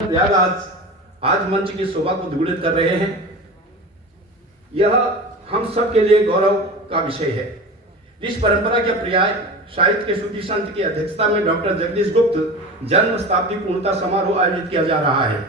प्रयागराज आज मंच की शोभा को द्विगुणित कर रहे हैं। यह हम सब के लिए गौरव का विषय है। इस परंपरा के पर्याय साहित्य के सूफी संत की अध्यक्षता में डॉक्टर जगदीश गुप्त जन्म शताब्दी पूर्णता समारोह आयोजित किया जा रहा है।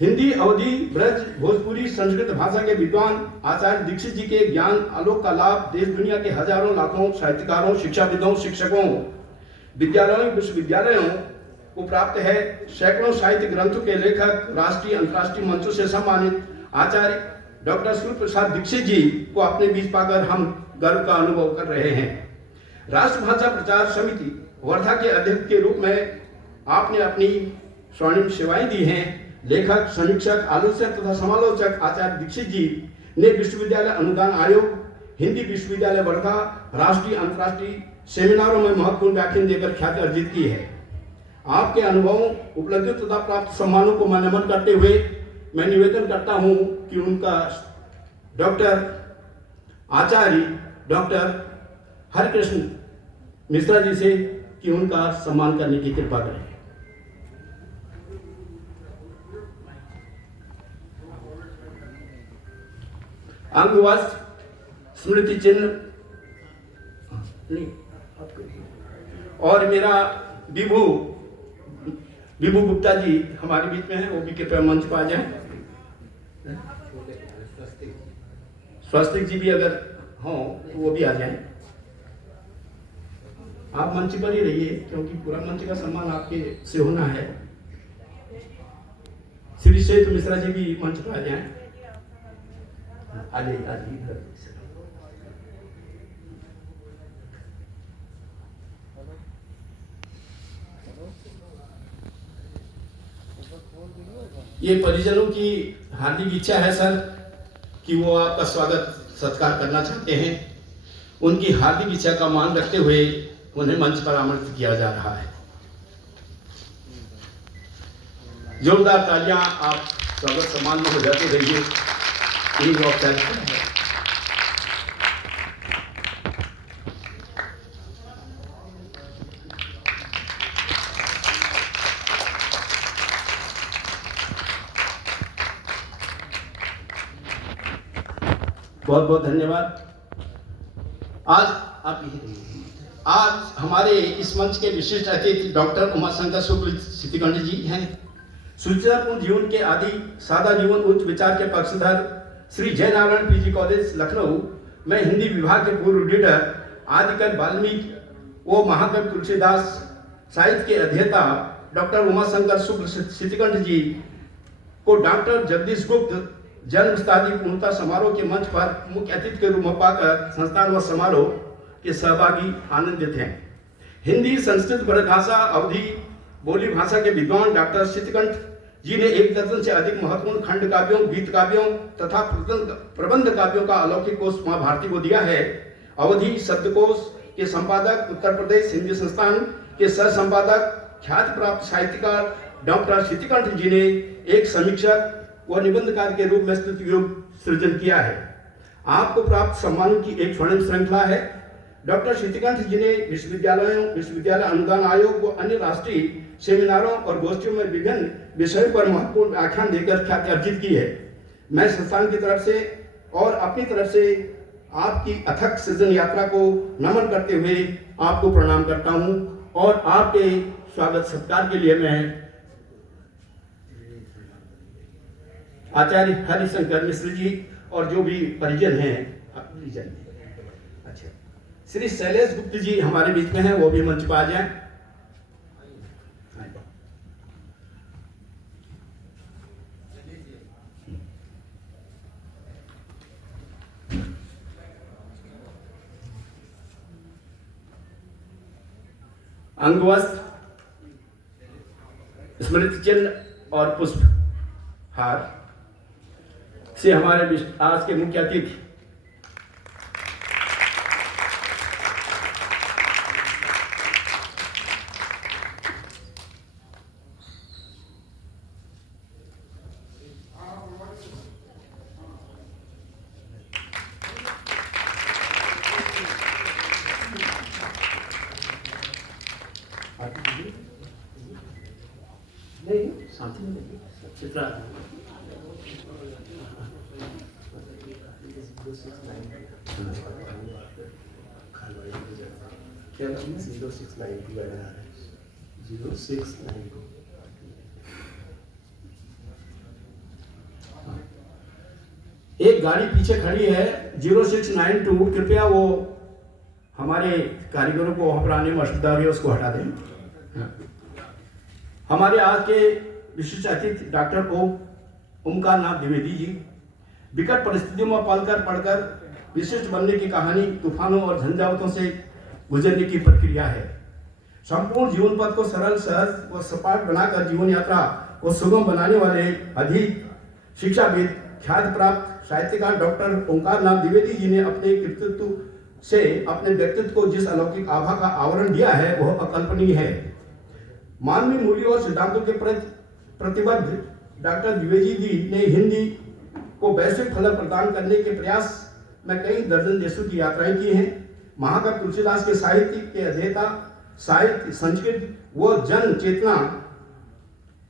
हिंदी, अवधी, ब्रज, भोजपुरी, संस्कृत भाषा के विद्वान आचार्य दीक्षित जी के ज्ञान आलोक का लाभ देश दुनिया के हजारों लाखों साहित्यकारों, शिक्षाविदों, शिक्षकों, विद्यालयों, विश्वविद्यालयों को प्राप्त है। सैकड़ों साहित्य ग्रंथों के लेखक, राष्ट्रीय अंतर्राष्ट्रीय मंचों से सम्मानित आचार्य डॉक्टर सूर्य प्रसाद दीक्षित जी को अपने बीच पाकर हम गर्व का अनुभव कर रहे हैं। राष्ट्रभाषा प्रचार समिति वर्धा के अध्यक्ष के रूप में आपने अपनी स्वर्णिम सेवाएं दी हैं। लेखक, समीक्षक, आलोचक तथा समालोचक आचार्य दीक्षित जी ने विश्वविद्यालय अनुदान आयोग, हिंदी विश्वविद्यालय वर्धा, राष्ट्रीय अंतर्राष्ट्रीय सेमिनारों में महत्वपूर्ण व्याख्यान देकर ख्याति अर्जित की है। आपके अनुभवों, उपलब्धियों तथा प्राप्त सम्मानों को नमन करते हुए मैं निवेदन करता हूं कि उनका आचार्य डॉक्टर हरिकृष्ण मिश्रा जी से कि उनका सम्मान करने की कृपा करें। अंगवस्त्र, स्मृति चिन्ह और मेरा विभू गुप्ता जी हमारे बीच में है, वो भी कृपया मंच पर आ जाए। स्वस्तिक जी भी अगर हों तो वो भी आ जाएं। आप मंच पर ही रहिए क्योंकि पूरा मंच का सम्मान आपके से होना है। श्री सेतु मिश्रा जी भी मंच पर आ जाएं। इधर ये परिजनों की हार्दिक इच्छा है सर कि वो आपका स्वागत सत्कार करना चाहते हैं। उनकी हार्दिक इच्छा का मान रखते हुए उन्हें मंच पर आमंत्रित किया जा रहा है। जोरदार तालियां आप स्वागत सम्मान में हो जाते रहिए। यही औपचारिकता है। बहुत बहुत धन्यवाद। आज हमारे इस मंच के विशिष्ट अतिथि डॉक्टर उमाशंकर शुक्ल सिद्धिकंठ जी हैं। सूचनापूर्ण जीवन के आदि, सादा जीवन, उच्च विचार के पक्षधर श्री जयनारायण पीजी कॉलेज लखनऊ में हिंदी विभाग के पूर्व रीडर, आदिकवि वाल्मीकि व महाकवि तुलसीदास साहित्य के अध्येता डॉक्टर उमाशंकर शुक्ल सिद्धिकंठ जी को डॉक्टर जगदीश गुप्त जन्म शताब्दी पूर्णता समारोह के मंच पर मुख्य अतिथि के रूप में पाकर संस्थान व समारोह के सहभागी आनंदित हैं। हिंदी, संस्कृत, ब्रज भाषा, अवधी, बोली भाषा के विद्वान डॉक्टर सिद्धिकंठ जी ने 1 दर्जन से अधिक महत्वपूर्ण खंड काव्यों, गीत काव्यों तथा प्रबंध काव्यों का अलौकिक कोष मां भारती को दिया है। अवधी शब्दकोश के संपादक, उत्तर प्रदेश हिंदी संस्थान के सह संपादक, ख्याति प्राप्त साहित्यकार डॉक्टर सिद्धिकंठ जी ने एक समीक्षक व निबंधकार के रूप में स्तुति योग सृजन किया है। आपको प्राप्त सम्मानों की एक स्वर्णिम श्रृंखला है। डॉक्टर सिद्धिकंठ जी ने विश्वविद्यालय अनुदान आयोग व अन्य राष्ट्रीय सेमिनारों और गोष्ठियों में विभिन्न विषयों पर महत्वपूर्ण व्याख्यान देकर ख्याति अर्जित की है। मैं संस्थान की तरफ से और अपनी तरफ से आपकी अथक सृजन यात्रा को नमन करते हुए आपको प्रणाम करता हूं और आपके स्वागत सत्कार के लिए मैं आचार्य हरिशंकर मिश्र जी और जो भी परिजन हैं, अच्छा, श्री शैलेश गुप्त जी हमारे बीच में हैं, वो भी मंच पर आ जाएं। अंगवस्त्र, स्मृति चिन्ह और पुष्प हार से हमारे आज के मुख्य अतिथि नहीं चित्रा क्या नाम है? 0692 वगैरह है 0692। एक गाड़ी पीछे खड़ी है 0692, कृपया वो हमारे कारीगरों को वहां पर आने में असुविधा हो रही है, उसको हटा दें। हमारे आज के विशिष्ट अतिथि डॉक्टर ओमकार नाथ द्विवेदी जी विकट परिस्थितियों में पलकर पढ़कर विशिष्ट बनने की कहानी तूफानों और झंझावतों से गुजरने की प्रक्रिया है। संपूर्ण जीवन पथ को सरल, सहज व सपाट बनाकर जीवन यात्रा को सुगम बनाने वाले अधिक शिक्षाविद, ख्याति प्राप्त साहित्यकार डॉक्टर ओमकार नाथ द्विवेदी जी ने अपने कृतित्व से अपने व्यक्तित्व को जिस अलौकिक आभा का आवरण दिया है वह अकल्पनीय है। मानवीय मूल्यों और सिद्धांतों के प्रति प्रतिबद्ध डॉक्टर द्विवेदी जी ने हिंदी को वैश्विक फलक प्रदान करने के प्रयास में कई दर्जन देशों की यात्राएं की हैं। महाकवि तुलसीदास के साहित्य के अध्येता, साहित्य, संस्कृत व जन चेतना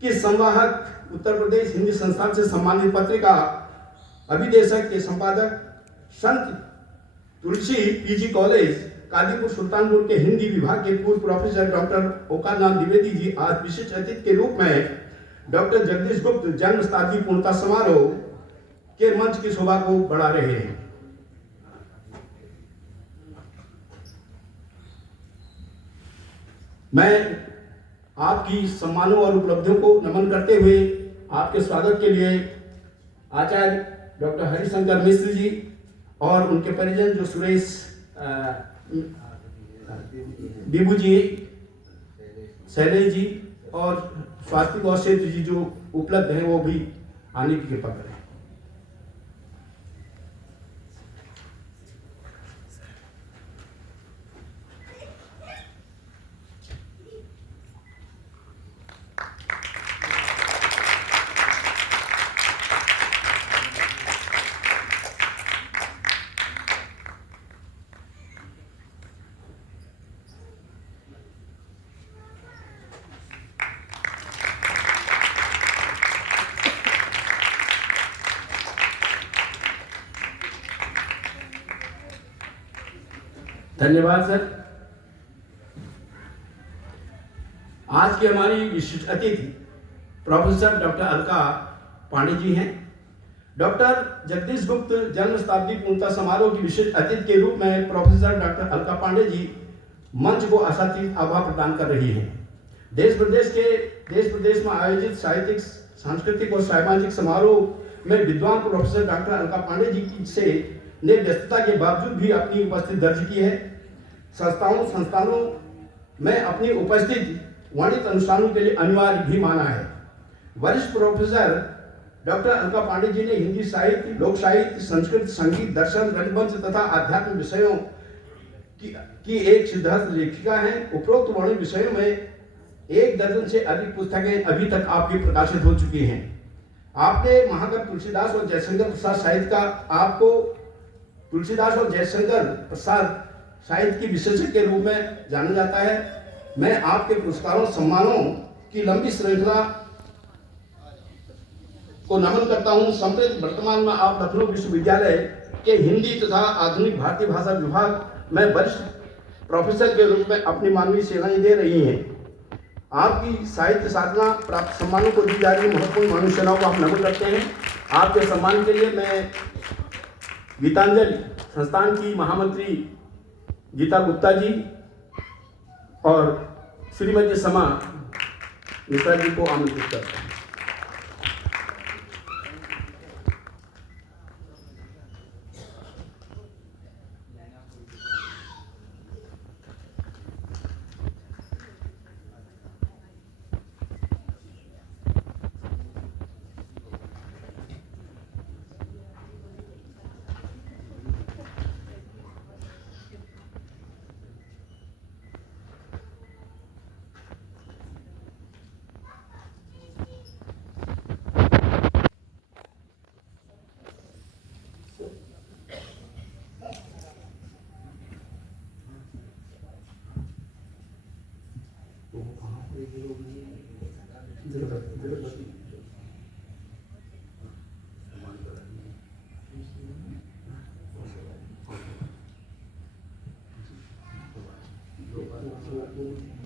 के संवाहक, उत्तर प्रदेश हिंदी संस्थान से सम्मानित पत्रिका अभिदेशक के संपादक, संत तुलसी पीजी कॉलेज कादीपुर सुल्तानपुर के हिंदी विभाग के पूर्व प्रोफेसर डॉक्टर ओमकार नाथ द्विवेदी जी आज विशिष्ट अतिथि के रूप में डॉक्टर जगदीश गुप्त जन्म शताब्दी पूर्णता समारोह के मंच की शोभा को बढ़ा रहे हैं। मैं आपकी सम्मानों और उपलब्धियों को नमन करते हुए आपके स्वागत के लिए आचार्य डॉक्टर हरिशंकर मिश्र जी और उनके परिजन जो सुरेश बिबू जी, शैलेश जी और स्वास्तिक और सेठ जी जो उपलब्ध हैं वो भी आने की कृपा करें। धन्यवाद सर। आज की हमारी विशिष्ट अतिथि प्रोफेसर डॉक्टर अलका पांडे जी हैं। डॉक्टर जगदीश गुप्त जन्म शताब्दी पूर्णता समारोह की विशिष्ट अतिथि के रूप में प्रोफेसर डॉक्टर अलका पांडे जी मंच को आशातीत आभा प्रदान कर रही हैं। देश प्रदेश में आयोजित साहित्यिक, सांस्कृतिक और सामाजिक समारोह में विद्वान प्रोफेसर डॉक्टर अलका पांडे जी से ने व्यस्तता के बावजूद भी अपनी उपस्थिति दर्ज की है। संस्थानों में अपनी उपस्थिति वाणिज्य अनुष्ठानों के लिए अनिवार्य भी माना है। वरिष्ठ प्रोफेसर डॉक्टर अलका पांडे जी ने हिंदी साहित्य, लोक साहित्य, संस्कृत, संगीत, दर्शन, रंगमंच तथा आध्यात्मिक विषयों की एक सिद्धांत लेखिका हैं। उपरोक्त वर्णित विषयों में 1 दर्जन से अधिक पुस्तकें अभी तक आपकी प्रकाशित हो चुकी हैं। आपने महाकवि तुलसीदास और जयशंकर प्रसाद साहित्य का आपको तुलसीदास और जयशंकर प्रसाद साहित्य की विशेषज्ञ के रूप में जाना जाता है। मैं आपके पुरस्कारों, सम्मानों की लंबी श्रृंखला को नमन करता हूं। संप्रति वर्तमान में आप लखनऊ विश्वविद्यालय के हिंदी तथा आधुनिक भारतीय भाषा विभाग में वरिष्ठ प्रोफेसर के रूप में अपनी मानवीय सेवाएं दे रही हैं। आपकी साहित्य साधना प्राप्त सम्मानों को दी जा रही महत्वपूर्ण मानवीय सेवाओं को आप नमन करते हैं। आपके सम्मान के लिए मैं गीतांजलि संस्थान की महामंत्री गीता गुप्ता जी और श्रीमती समा मिश्रा जी को आमंत्रित करता हूं। 2